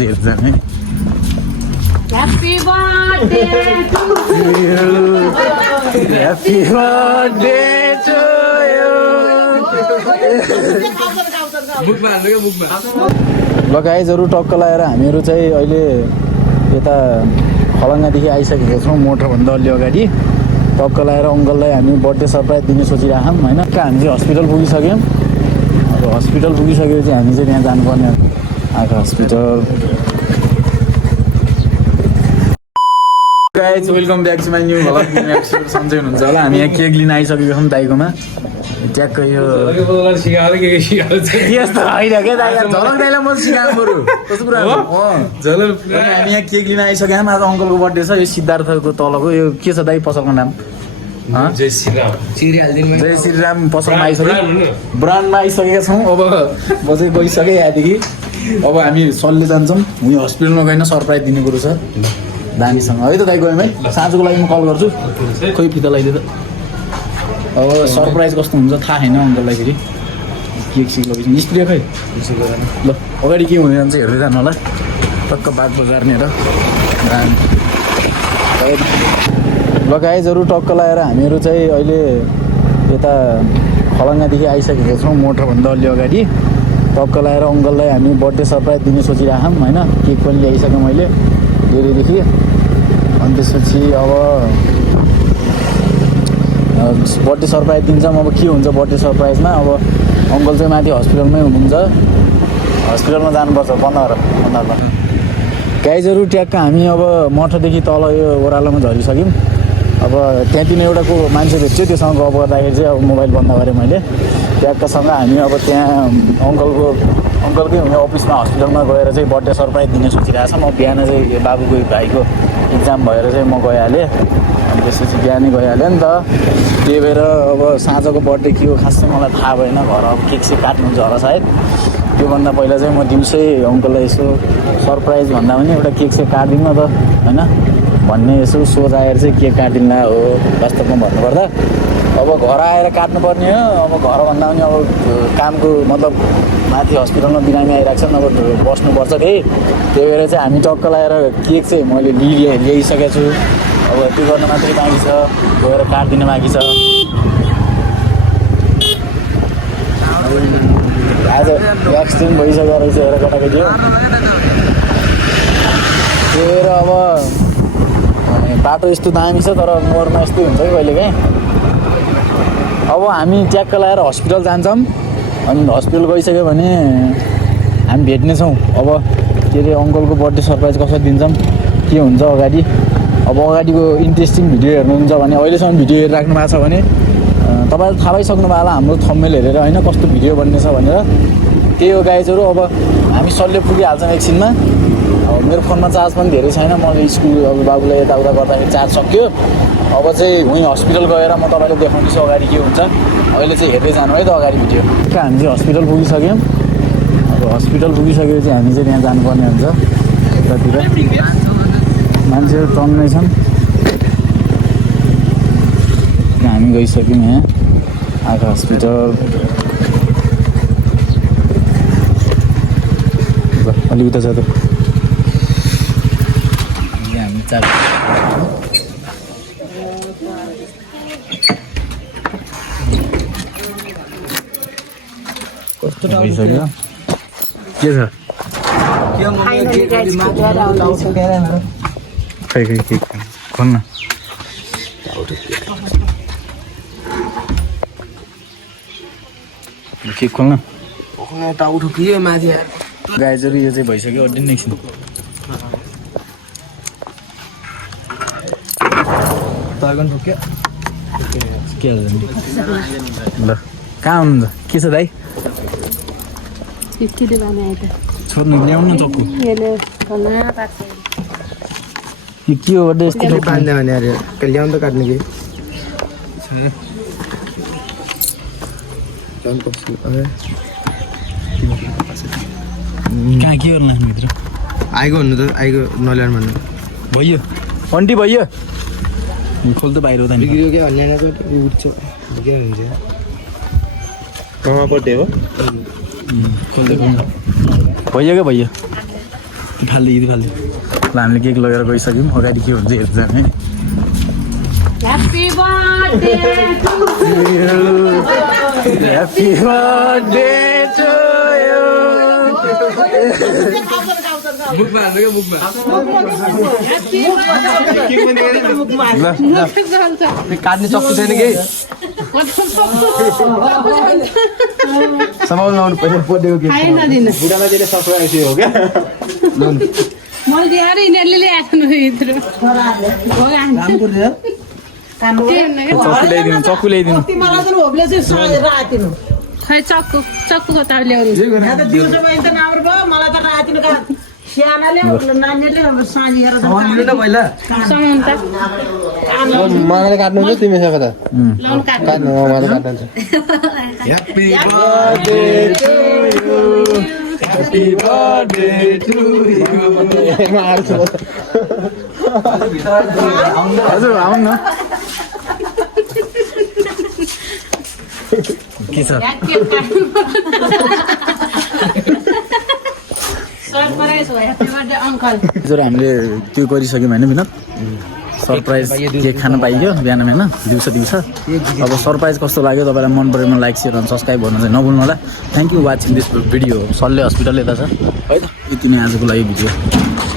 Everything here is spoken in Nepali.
हेर्छन् Happy birthday to you. Happy birthday to you. ल गाइजहरु टक्क लगाएर हामीहरु चाहिँ अहिले यता खलङ्गादेखि आइसकेका छौँ मोटरभन्दा अलि अगाडि टक्क लगाएर अङ्कललाई हामी बर्थडे सरप्राइज दिने सोचिरहेछौँ हैन हामी चाहिँ हस्पिटल पुगिसक्यौँ अब हस्पिटल पुगिसकेपछि हामी चाहिँ त्यहाँ जानुपर्ने आँखा hospital guys welcome back to my new vlog episode सन्चै हुनुहुन्छ होला हामी यहाँ केक लिन आइसकेको छौँ दाइकोमा ट्याक्क यो यस्तो होइन क्या दाइ झलक दाइलाई म सिकाउँ बरु कस्तो कुरा हामी यहाँ केक लिन आइसक्यौँ आज अङ्कलको बर्थडे छ यो सिद्धार्थको तलको यो के छ दाइ पसलको नाम जय श्रीराम पसलमा आइसक्यो ब्रान्डमा आइसकेका छौँ अब म चाहिँ गइसकेँ यहाँदेखि अब हामी सल्ले जान्छौँ उयो हस्पिटलमा गएन सरप्राइज दिने कुरो छ दामीसँग है त दाइ गयौँ है साँझको लागि म कल गर्छु खोइ फिता लगाइदियो त अब सरप्राइज कस्तो हुन्छ थाहा छैन अङ्कललाई फेरि केक सिक लगेपछि निस्क्रियो खै ल अगाडि के हुने जान्छ हेर्दै जानु होला टक्क बाग बजार्नेर ल गाइजहरु टक्क लगाएर हामीहरु चाहिँ अहिले यता खलङ्गादेखि आइसकेका छौँ मोटरभन्दा अलि अगाडि टक्क लगाएर अङ्कललाई हामी बर्थडे सरप्राइज दिने सोचिरहेछौँ होइन केक पनि ल्याइसकेँ मैले धेरैदेखि अनि त्यसपछि अब बर्थडे सरप्राइज दिन्छौँ अब के हुन्छ बर्थडे सरप्राइजमा अब अङ्कल चाहिँ माथि हस्पिटलमै हुनुहुन्छ हस्पिटलमा जानुपर्छ बन्दारमा गाइजहरु ट्याक्क हामी अब मठदेखि तल यो ओह्रालोमा झरिसक्यौँ अब त्यहाँतिर एउटा को मान्छे भेट्यो त्योसँग गफ गर्दाखेरि चाहिँ अब मोबाइल बन्द गरेँ मैले ट्याक्कसँग हामी अब त्यहाँ अङ्कलकै हुने अफिसमा हस्पिटलमा गएर चाहिँ बर्थडे सरप्राइज दिने सोचिरहेको छ म बिहान चाहिँ बाबुको भाइको इक्जाम भएर चाहिँ म गइहालेँ अनि त्यसपछि बिहानै गइहालेँ नि त त्यही भएर अब साँझको बर्थडे के हो खास चाहिँ मलाई थाहा भएन घर अब केक सेक काट्नुहुन्छ होला सायद त्योभन्दा पहिला चाहिँ म दिउँसै अङ्कललाई यसो सरप्राइज भन्दा पनि एउटा केक सेक काटिदिउँ न त होइन भन्ने यसो सोच आएर चाहिँ केक काटिदिउँला हो वास्तवमा भन्नुपर्दा अब घर आएर काट्नुपर्ने हो अब घर भन्दा पनि अब कामको मतलब माथि हस्पिटलमा बिरामी आइरहेको छ अब बस्नुपर्छ त्यही भएर चाहिँ हामी टक्क लगाएर केक चाहिँ मैले ल्याइसकेको छु अब त्यो गर्न मात्रै बाँकी छ गएर काटिदिन बाँकी छ आज एक्सिडेन्ट भइसकेको रहेछ हेर केटाकेटी हो त्यही भएर अब बाटो यस्तो दामी छ तर मोडमा यस्तै हुन्छ कि कहिलेकाहीँ अब हामी ट्याक्क लगाएर हस्पिटल जान्छौँ अनि हस्पिटल गइसक्यो भने हामी भेट्नेछौँ अब के अरे अङ्कलको बर्थडे सरप्राइज कसरी दिन्छौँ के हुन्छ अगाडि अब अगाडिको इन्ट्रेस्टिङ भिडियो हेर्नुहुन्छ भने अहिलेसम्म भिडियो हेरिराख्नु भएको छ भने तपाईँले थाहा पाइसक्नु भयो होला हाम्रो थम्बनेल हेरेर होइन कस्तो भिडियो बन्ने छ भनेर त्यही हो गाइजहरु अब हामी सल्ले पुगिहाल्छौँ एकछिनमा अब मेरो फोनमा चार्ज पनि धेरै छैन मैले स्कुल अब बाबुलाई यताउता गर्दाखेरि चार्ज सक्यो अब चाहिँ उहीँ हस्पिटल गएर म तपाईँलाई देखाउनेछु अगाडि के हुन्छ अहिले चाहिँ हेर्दै जानु है त अगाडि भिडियो हामी चाहिँ हस्पिटल पुगिसक्यौँ अब हस्पिटल पुगिसकेपछि हामी चाहिँ त्यहाँ जानुपर्ने हुन्छ यतातिर मान्छेहरू टन्नै छन् हामी गइसक्यौँ यहाँ आँखा हस्पिटल अलि उता छ त हामी चार कस्तो भइसक्यो के छ खै खोल्न केक खोल्न टाउको के माथि गाइजहरु यो चाहिँ भइसक्यो अड्डिन एकछिन तर्गन ठोक्यो के ल कहाँ हुनुहुन्छ के छ दाइ छोड्नु ल्याउनु न चक्कु के हो बर्थडे यस्तो बाँध्यो भने अरे ल्याउनु त काट्ने कि कहाँ के गर्नु भित्र आइगो भन्नु त आइगो नल्याउनु भन्नु भइयो अन्टी भइयो खोल त बाहिर हुँदैन बिग्रियो क्या ल्याएर चाहिँ उठ्छ के हुन्छ कहाँ बर्थडे हो खोल्दै भइयो क्या भइयो फाल्यो ल हामीले केक लगेर गइसक्यौँ अगाडि के हुन्छ हेर्छ हामी Happy birthday to Happy birthday to you. बुकमा हाल्नु क्या बुकमा काट्ने चक्कु छैन कि समाउनु लाउनु पहिला बर्थडेको केक बुढालाई त्यसले सरप्राइज हो क्या मैले यार यिनीहरूले ल्याएको भित्र चक्कु ल्याइदिनु खै चक्कुको त ल्याउनु पहिला समाउनु त मलाई काट्नु हुन्छ तिमी सँग त लाउनु काट्नु काट्नु मलाई काट्नु हुन्छ Happy birthday to you. Happy birthday to you. हजुर आउनु न के छ सरप्राइज हो ह्याप्पी बर्थडे अङ्कल हजुर हामीले त्यो गरिसक्यौँ होइन विनोद सरप्राइज केक खान पाइयो बिहान बिहान दिउँसो अब सरप्राइज कस्तो लाग्यो तपाईँलाई मन परेमा लाइक सेयर अनि सब्सक्राइब गर्नु चाहिँ नभुल्नु होला thank you watching this video सल्ले हस्पिटल यता छ है त यति नै आजको लागि भिडियो